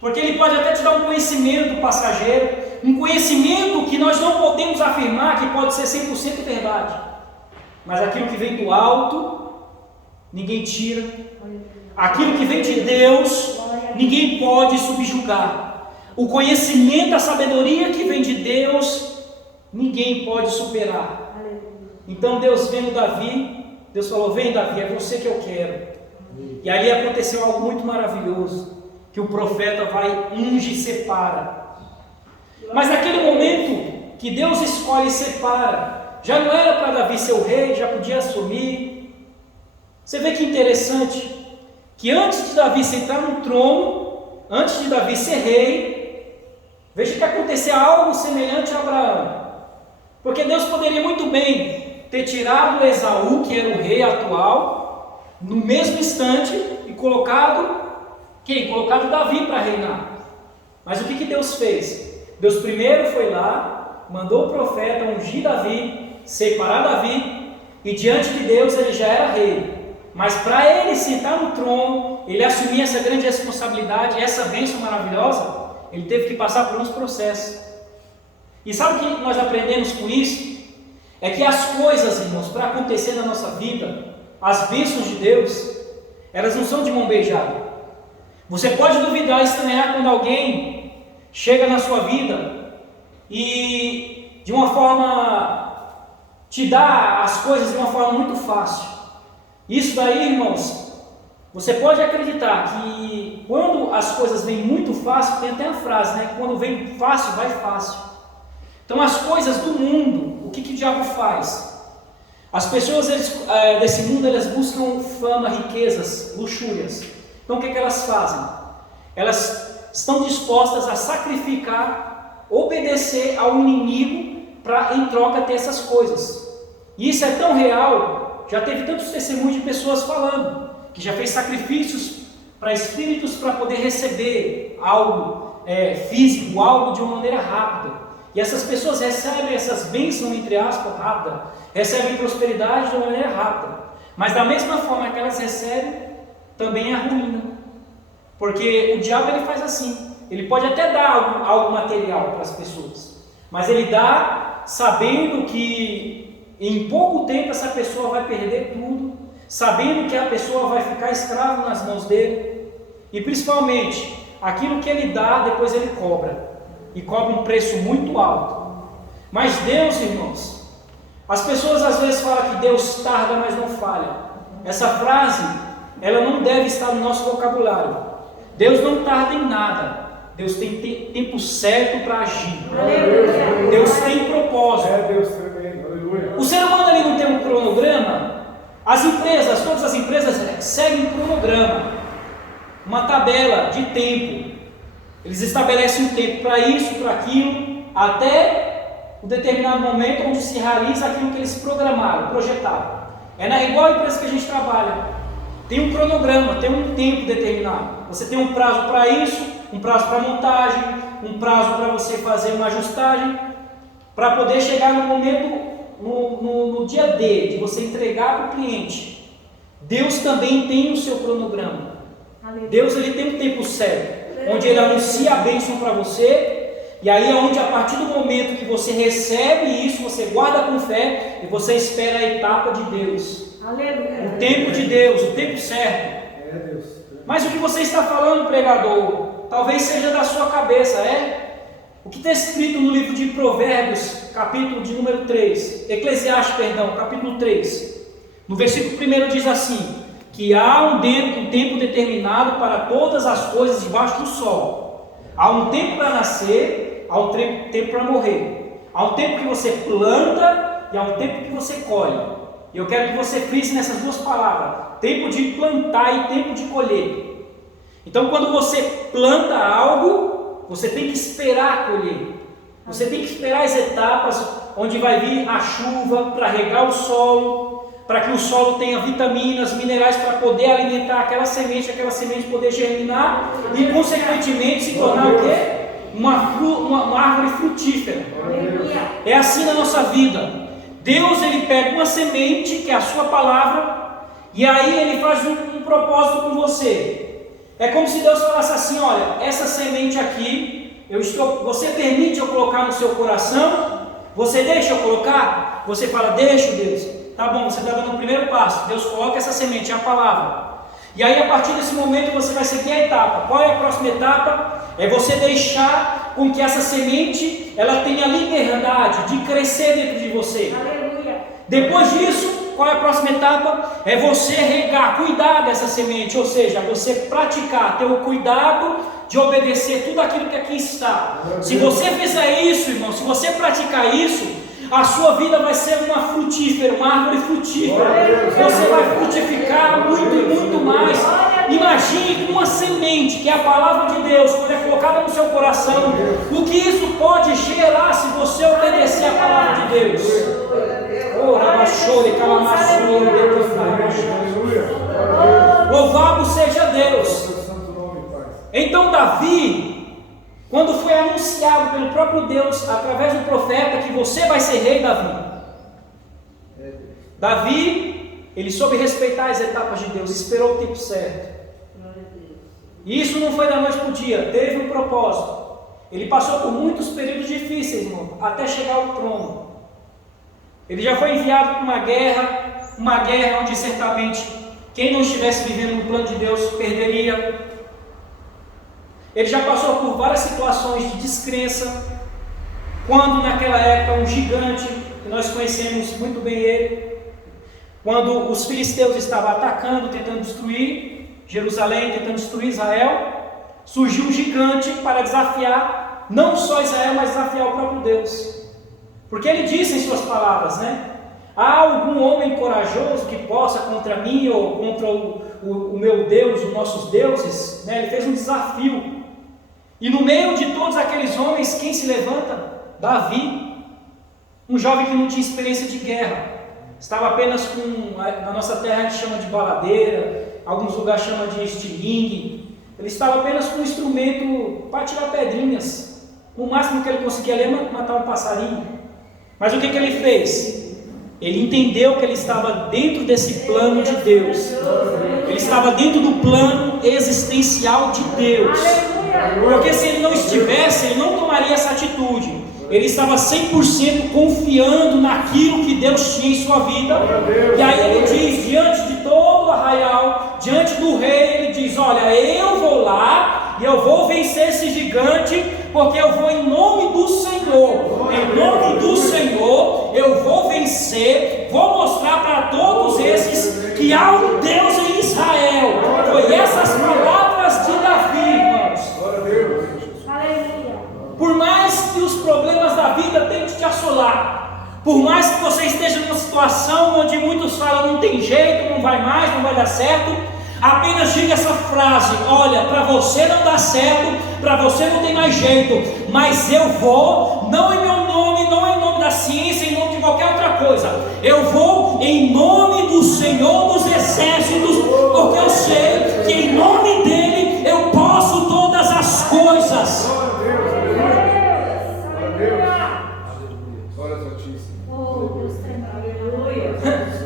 Porque ele pode até te dar um conhecimento passageiro, um conhecimento que nós não podemos afirmar que pode ser 100% verdade. Mas aquilo que vem do alto, ninguém tira. Aquilo que vem de Deus, ninguém pode subjugar. O conhecimento, a sabedoria que vem de Deus, ninguém pode superar. Então Deus vendo Davi, Deus falou: vem Davi, é você que eu quero. E ali aconteceu algo muito maravilhoso, que o profeta vai, unge e separa. Mas naquele momento que Deus escolhe e separa, já não era para Davi ser o rei, já podia assumir. Você vê que interessante, que antes de Davi sentar no trono, antes de Davi ser rei, veja que acontecia algo semelhante a Abraão. Porque Deus poderia muito bem ter tirado Esaú, que era o rei atual, no mesmo instante, e colocado quem? Colocado Davi para reinar. Mas o que Deus fez? Deus primeiro foi lá, mandou o profeta ungir Davi, separar Davi, e diante de Deus ele já era rei. Mas para ele sentar no trono, ele assumir essa grande responsabilidade, essa bênção maravilhosa, ele teve que passar por uns processos. E sabe o que nós aprendemos com isso? É que as coisas, irmãos, para acontecer na nossa vida, as bênçãos de Deus, elas não são de mão beijada. Você pode duvidar e estranhar quando alguém chega na sua vida e de uma forma te dá as coisas de uma forma muito fácil. Isso daí, irmãos, Você pode acreditar que quando as coisas vêm muito fácil, tem até a frase, né? Quando vem fácil, vai fácil. Então as coisas do mundo, o que o diabo faz? As pessoas desse mundo, elas buscam fama, riquezas, luxúrias. Então o que elas fazem? Elas estão dispostas a sacrificar, obedecer ao inimigo para em troca ter essas coisas. E isso é tão real, já teve tantos testemunhos de pessoas falando, que já fez sacrifícios para espíritos para poder receber algo físico, algo de uma maneira rápida. E essas pessoas recebem essas bênçãos, entre aspas, rápida, recebem prosperidade de uma maneira rápida. Mas da mesma forma que elas recebem, também é a ruína. Porque o diabo ele faz assim, ele pode até dar algo material para as pessoas, mas ele dá sabendo que em pouco tempo essa pessoa vai perder tudo, sabendo que a pessoa vai ficar escrava nas mãos dele, e principalmente, aquilo que ele dá, depois ele cobra, e cobra um preço muito alto. Mas Deus, irmãos, as pessoas às vezes falam que Deus tarda, mas não falha. Essa frase, ela não deve estar no nosso vocabulário. Deus não tarda em nada, Deus tem tempo certo para agir. Aleluia. Deus tem propósito. Deus também, aleluia. O ser humano ali não tem um cronograma. As empresas, todas as empresas seguem um cronograma, uma tabela de tempo. Eles estabelecem um tempo para isso, para aquilo, até um determinado momento onde se realiza aquilo que eles programaram, projetaram. É igual a empresa que a gente trabalha. Tem um cronograma, tem um tempo determinado. Você tem um prazo para isso, um prazo para montagem, um prazo para você fazer uma ajustagem, para poder chegar no momento, no dia D, de você entregar para o cliente. Deus também tem o seu cronograma. Deus ele tem um tempo certo, onde ele anuncia a bênção para você, e aí é onde a partir do momento que você recebe isso, você guarda com fé, e você espera a etapa de Deus. Aleluia. O tempo de Deus, o tempo certo. Mas o que você está falando, pregador, talvez seja da sua cabeça, o que está escrito no livro de Provérbios, capítulo de número 3, Eclesiastes, capítulo 3, no versículo 1 diz assim, que há um tempo determinado para todas as coisas debaixo do sol. Há um tempo para nascer, há um tempo para morrer. Há um tempo que você planta e há um tempo que você colhe. E eu quero que você frise nessas duas palavras, tempo de plantar e tempo de colher. Então quando você planta algo, você tem que esperar colher. Você tem que esperar as etapas onde vai vir a chuva para regar o solo, para que o solo tenha vitaminas, minerais para poder alimentar aquela semente poder germinar e consequentemente se tornar o quê? Uma árvore frutífera. É assim na nossa vida. Deus ele pega uma semente, que é a sua palavra, e aí ele faz um propósito com você. É como se Deus falasse assim, olha, essa semente aqui, você permite eu colocar no seu coração? Você deixa eu colocar? Você fala, deixa Deus. Tá bom, você está dando o primeiro passo. Deus coloca essa semente, é a palavra. E aí a partir desse momento você vai seguir a etapa. Qual é a próxima etapa? É você deixar com que essa semente ela tenha liberdade de crescer dentro de você. Aleluia. Depois disso, qual é a próxima etapa? É você regar, cuidar dessa semente, ou seja, você praticar, ter o cuidado de obedecer tudo aquilo que aqui está. Se você fizer isso, irmão, se você praticar isso, a sua vida vai ser uma frutífera, uma árvore frutífera. Você vai frutificar muito e muito mais. Imagine uma semente, que é a palavra de Deus, quando é colocada no seu coração, o que isso pode gerar se você obedecer a palavra de Deus. Louvado seja Deus. Então Davi, quando foi anunciado pelo próprio Deus, através do profeta, que você vai ser rei, Davi, ele soube respeitar as etapas de Deus, esperou o tempo certo. E isso não foi da noite para o dia, teve um propósito. Ele passou por muitos períodos difíceis, irmão, até chegar ao trono. Ele já foi enviado para uma guerra onde certamente quem não estivesse vivendo no plano de Deus perderia. Ele já passou por várias situações de descrença, quando naquela época um gigante, que nós conhecemos muito bem ele, quando os filisteus estavam atacando, tentando destruir, Jerusalém, tentando destruir Israel, surgiu um gigante para desafiar não só Israel, mas desafiar o próprio Deus. Porque ele disse em suas palavras, né? Há algum homem corajoso que possa contra mim ou contra o meu Deus, os nossos deuses? Né? Ele fez um desafio. E no meio de todos aqueles homens, quem se levanta? Davi, um jovem que não tinha experiência de guerra, estava apenas com, na nossa terra a gente chama de baladeira, alguns lugares chamam de estilingue. Ele estava apenas com um instrumento para tirar pedrinhas. O máximo que ele conseguia ali é matar um passarinho. Mas o que ele fez? Ele entendeu que ele estava dentro desse plano de Deus. Ele estava dentro do plano existencial de Deus. Porque se ele não estivesse, ele não tomaria essa atitude. Ele estava 100% confiando naquilo que Deus tinha em sua vida. E aí ele diz, diante de todo o arraial, diante do rei, ele diz, olha, eu vou lá e eu vou vencer esse gigante, porque eu vou em nome do Senhor. Em nome do Senhor, eu vou vencer, vou mostrar para todos esses que há um Deus em Israel. Foi essas palavras de Davi, irmãos. Por mais que os problemas da vida tentem te assolar, por mais que você esteja numa situação onde muitos falam não tem jeito, não vai mais, não vai dar certo, apenas diga essa frase: olha, para você não dá certo, para você não tem mais jeito, mas eu vou, não em meu nome, não em nome da ciência, em nome de qualquer outra coisa, eu vou em nome do Senhor dos Exércitos, porque eu sei que em nome dele eu posso todas as coisas.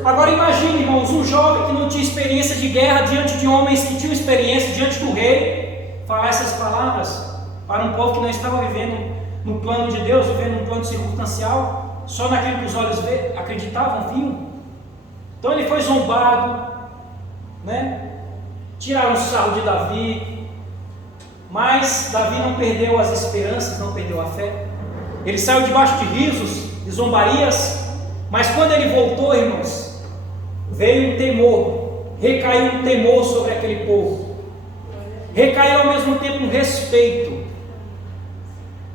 Agora imagine, irmãos, um jovem que não tinha experiência de guerra diante de homens que tinham experiência, diante do rei, falar essas palavras para um povo que não estava vivendo no plano de Deus, vivendo num plano circunstancial, só naquilo que os olhos acreditavam, viam. Então ele foi zombado, né? Tiraram o sarro de Davi, mas Davi não perdeu as esperanças, não perdeu a fé. Ele saiu debaixo de risos, de zombarias, mas quando ele voltou, irmãos, veio um temor, recaiu um temor sobre aquele povo, recaiu ao mesmo tempo um respeito.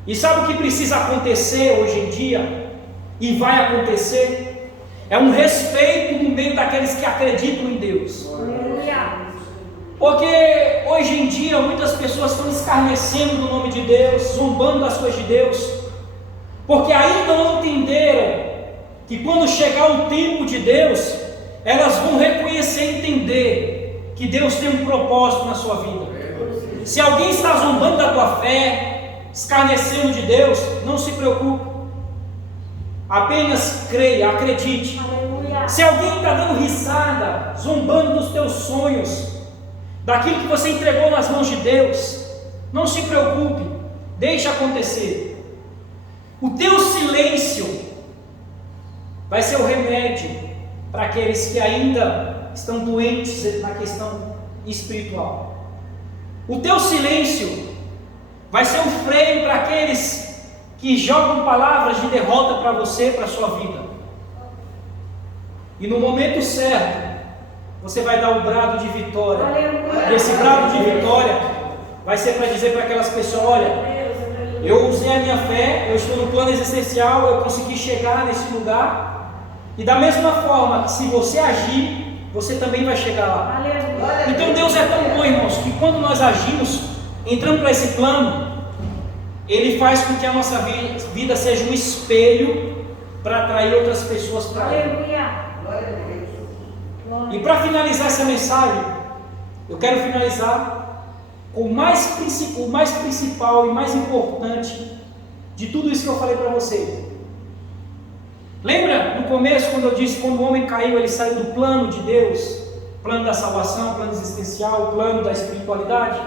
E sabe o que precisa acontecer hoje em dia, e vai acontecer? É um respeito no meio daqueles que acreditam em Deus. Porque hoje em dia muitas pessoas estão escarnecendo do nome de Deus, zombando das coisas de Deus, porque ainda não entenderam que quando chegar o tempo de Deus, elas vão reconhecer e entender que Deus tem um propósito na sua vida. Se alguém está zombando da tua fé, escarnecendo de Deus, não se preocupe, apenas creia, acredite. Se alguém está dando risada, zombando dos teus sonhos, daquilo que você entregou nas mãos de Deus, não se preocupe, deixe acontecer. O teu silêncio vai ser o remédio para aqueles que ainda estão doentes na questão espiritual. O teu silêncio vai ser um freio para aqueles que jogam palavras de derrota para você, para a sua vida. E no momento certo, você vai dar o brado de vitória. E esse brado de vitória vai ser para dizer para aquelas pessoas: olha, eu usei a minha fé, eu estou no plano existencial, eu consegui chegar nesse lugar. E da mesma forma que se você agir, você também vai chegar lá. Então Deus é tão bom, irmãos, que quando nós agimos, entrando para esse plano, Ele faz com que a nossa vida seja um espelho para atrair outras pessoas para Ele. E para finalizar essa mensagem, eu quero finalizar com o mais principal e mais importante de tudo isso que eu falei para vocês. Lembra no começo quando eu disse, quando o homem caiu, ele saiu do plano de Deus, plano da salvação, plano existencial, plano da espiritualidade?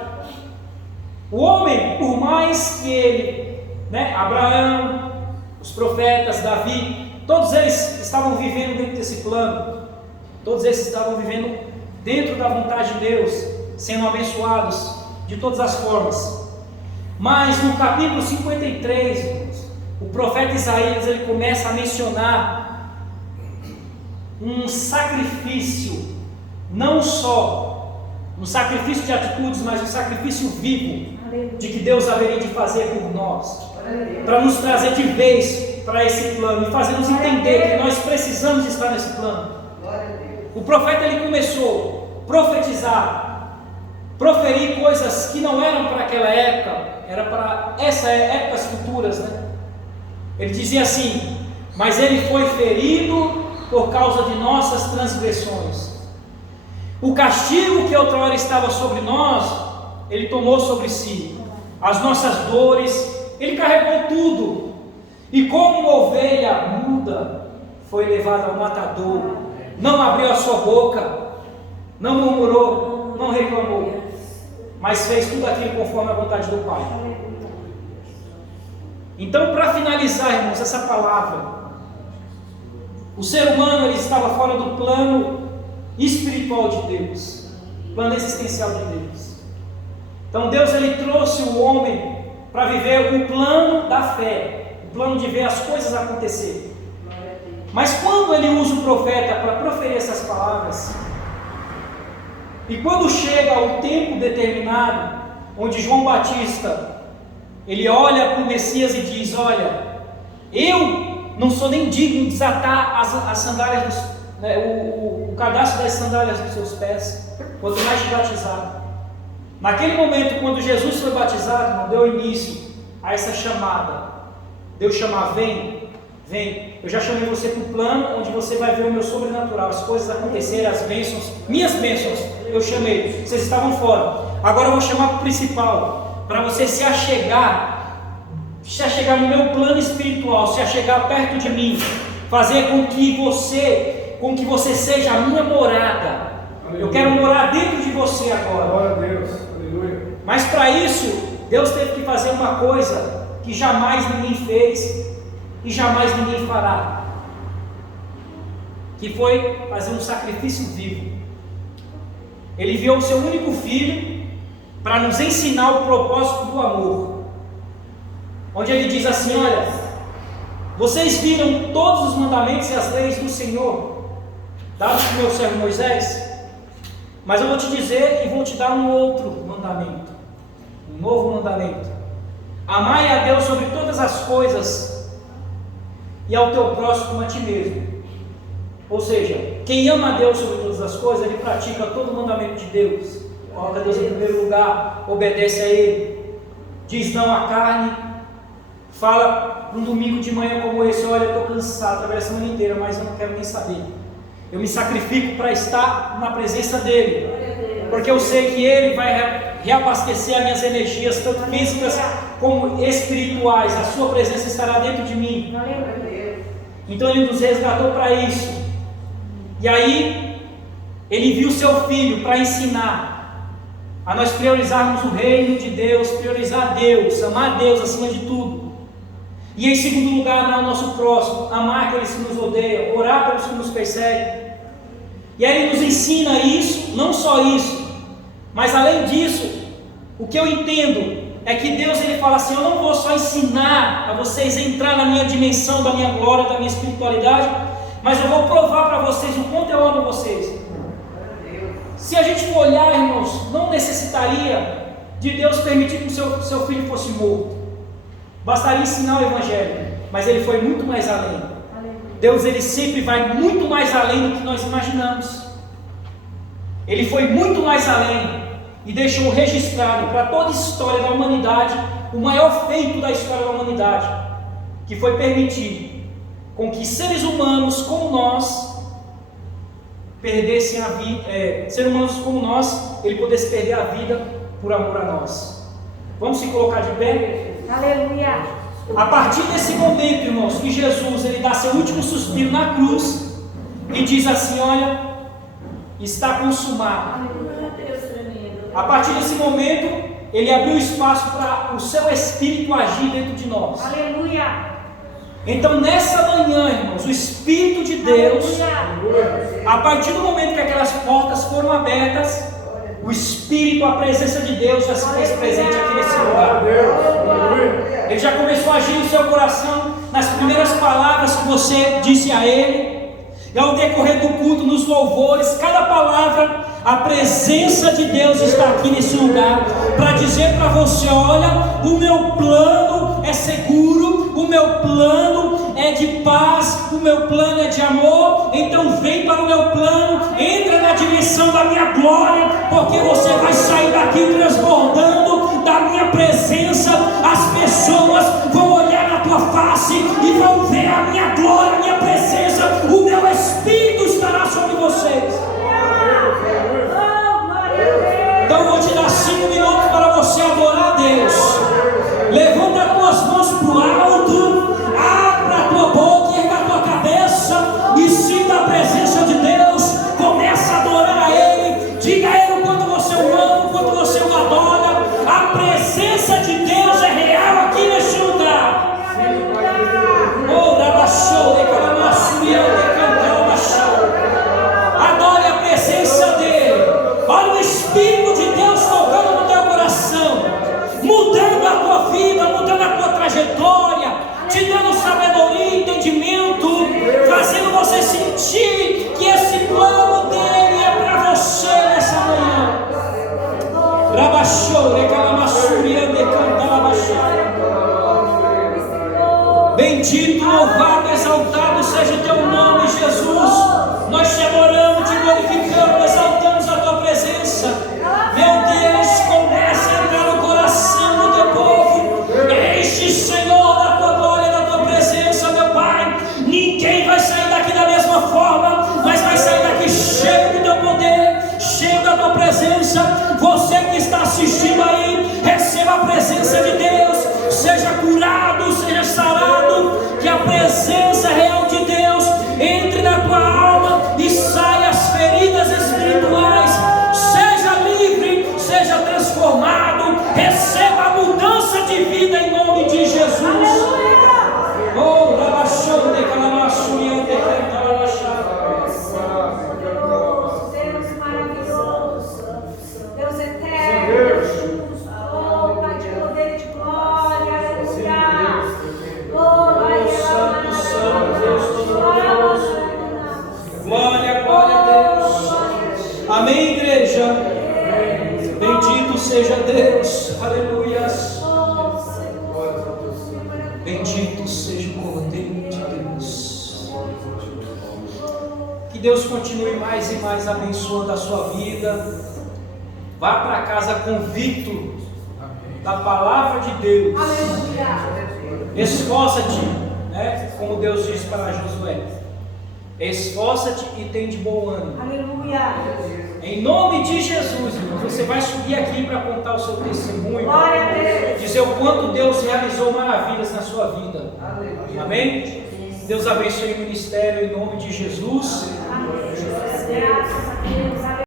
O homem, por mais que ele, Abraão, os profetas, Davi, todos eles estavam vivendo dentro desse plano, todos eles estavam vivendo dentro da vontade de Deus, sendo abençoados de todas as formas. Mas no capítulo 53, o profeta Isaías, ele começa a mencionar um sacrifício, não só um sacrifício de atitudes, mas um sacrifício vivo Aleluia. de que Deus haveria de fazer por nós, para nos trazer de vez para esse plano e fazer nos entender que nós precisamos estar nesse plano. O profeta ele começou a profetizar, proferir coisas que não eram para aquela época, era para essas épocas futuras, né? Ele dizia assim: mas ele foi ferido por causa de nossas transgressões. O castigo que outrora estava sobre nós, ele tomou sobre si. As nossas dores, ele carregou tudo. E como uma ovelha muda, foi levado ao matadouro. Não abriu a sua boca, não murmurou, não reclamou, mas fez tudo aquilo conforme a vontade do Pai. Então, para finalizar, irmãos, essa palavra, o ser humano ele estava fora do plano espiritual de Deus, plano existencial de Deus. Então Deus ele trouxe o homem para viver o plano da fé, o plano de ver as coisas acontecerem. Mas quando ele usa o profeta para proferir essas palavras, e quando chega o tempo determinado, onde João Batista ele olha para o Messias e diz: olha, eu não sou nem digno de desatar as sandálias, o cadastro das sandálias dos seus pés, quanto mais te batizar. Naquele momento, quando Jesus foi batizado, irmão, deu início a essa chamada. Deus chamar: vem, vem. Eu já chamei você para o plano onde você vai ver o meu sobrenatural, as coisas acontecerem, as bênçãos, minhas bênçãos. Eu chamei, vocês estavam fora. Agora eu vou chamar para o principal, para você se achegar no meu plano espiritual, se achegar perto de mim, fazer com que você seja a minha morada. Aleluia. Eu quero morar dentro de você agora. Glória a Deus. Aleluia. Mas para isso, Deus teve que fazer uma coisa que jamais ninguém fez e jamais ninguém fará, que foi fazer um sacrifício vivo. Ele enviou o seu único filho para nos ensinar o propósito do amor, onde ele diz assim: olha, vocês viram todos os mandamentos e as leis do Senhor dados por meu servo Moisés, mas eu vou te dizer e vou te dar um outro mandamento, um novo mandamento: amai a Deus sobre todas as coisas e ao teu próximo como a ti mesmo. Ou seja, quem ama a Deus sobre todas as coisas, ele pratica todo o mandamento de Deus, coloca Deus em primeiro lugar, obedece a Ele, diz não à carne, fala num domingo de manhã como esse: olha, eu estou cansado, trabalhei a semana inteira, mas eu não quero nem saber, eu me sacrifico para estar na presença dEle, porque eu sei que Ele vai reabastecer as minhas energias, tanto físicas como espirituais. A sua presença estará dentro de mim. Então Ele nos resgatou para isso. E aí Ele enviou o seu Filho para ensinar a nós priorizarmos o reino de Deus, priorizar a Deus, amar a Deus acima de tudo. E em segundo lugar, amar o nosso próximo, amar aqueles que nos odeiam, orar pelos que nos perseguem. E aí Ele nos ensina isso, não só isso, mas além disso, o que eu entendo é que Deus ele fala assim: eu não vou só ensinar a vocês a entrar na minha dimensão da minha glória, da minha espiritualidade, mas eu vou provar para vocês o quanto eu amo vocês. Se a gente for olhar, irmãos, não necessitaria de Deus permitir que o seu filho fosse morto, bastaria ensinar o evangelho, mas Ele foi muito mais além. Deus ele sempre vai muito mais além do que nós imaginamos. Ele foi muito mais além e deixou registrado para toda a história da humanidade o maior feito da história da humanidade, que foi permitir com que seres humanos como nós perdessem a vida, seres humanos como nós, ele pudesse perder a vida por amor a nós. Vamos se colocar de pé? Aleluia. A partir desse momento, irmãos, que Jesus ele dá seu último suspiro na cruz e diz assim: olha, está consumado. A partir desse momento, ele abriu espaço para o seu Espírito agir dentro de nós. Aleluia. Então nessa manhã, irmãos, o Espírito de Deus, a partir do momento que aquelas portas foram abertas, o Espírito, a presença de Deus já se fez presente aqui nesse lugar. Ele já começou a agir no seu coração nas primeiras palavras que você disse a Ele. E ao decorrer do culto, nos louvores, cada palavra A presença de Deus está aqui nesse lugar para dizer para você: olha, o meu plano é seguro, o meu plano é de paz, o meu plano é de amor. Então vem para o meu plano, entra na dimensão da minha glória, porque você vai sair daqui transbordando da minha presença. As pessoas vão olhar na tua face e vão ver a minha glória, a minha presença. O meu Espírito estará sobre vocês. Então eu vou te dar 5 minutos para você adorar a Deus. Levanta as tuas mãos para o alto, abra a tua boca, erga a tua cabeça e sinta a presença de Deus. Começa a adorar a Ele. Diga a Ele o quanto você o ama, o quanto você o adora. A presença de Deus é real aqui neste lugar. Oh, Rabachou, de Calamaçurião, de Cantalmachou. Adore a presença dEle. Olha o Espírito de Deus tocando no teu coração, mudando a tua vida, mudando a tua trajetória, te dando sabedoria, entendimento, fazendo você sentir que esse plano dele é para você nessa manhã. Rabachou, recalamassurian, decantalabachai. Bendito, louvado, exaltado seja o teu nome, Jesus. Nós te adoramos, te glorificamos, exaltamos a tua presença. Meu Deus, começa a entrar no coração do teu povo. Enche, Senhor, da tua glória, da tua presença, meu Pai. Ninguém vai sair daqui da mesma forma, mas vai sair daqui cheio do teu poder, cheio da tua presença. Você que está assistindo aí, receba a presença de Deus. Seja curado, seja sarado, que a presença real de Deus entre na tua alma e saia as feridas espirituais. Seja livre, seja transformado, receba a mudança de vida em nome de Jesus. Oh, Rabachão de Calamaçurião de Cantalabachá. Deus maravilhoso, Deus eterno, oh Pai de poder e de glória, aleluia. Santo, Santo, Deus Todo-Poderoso. Glória, glória a Deus. Amém, igreja. Bendito seja Deus. Aleluias. Bendito seja o Cordeiro de Deus. Que Deus continue mais e mais abençoando a sua vida. Vá para casa convicto da palavra de Deus. Esforça-te, né? Como Deus disse para Josué. Esforça-te e tem de bom ânimo. Aleluia. Em nome de Jesus, irmão, você vai subir aqui para contar o seu testemunho. Glória a Deus. Dizer o quanto Deus realizou maravilhas na sua vida. Amém? Deus abençoe o ministério em nome de Jesus.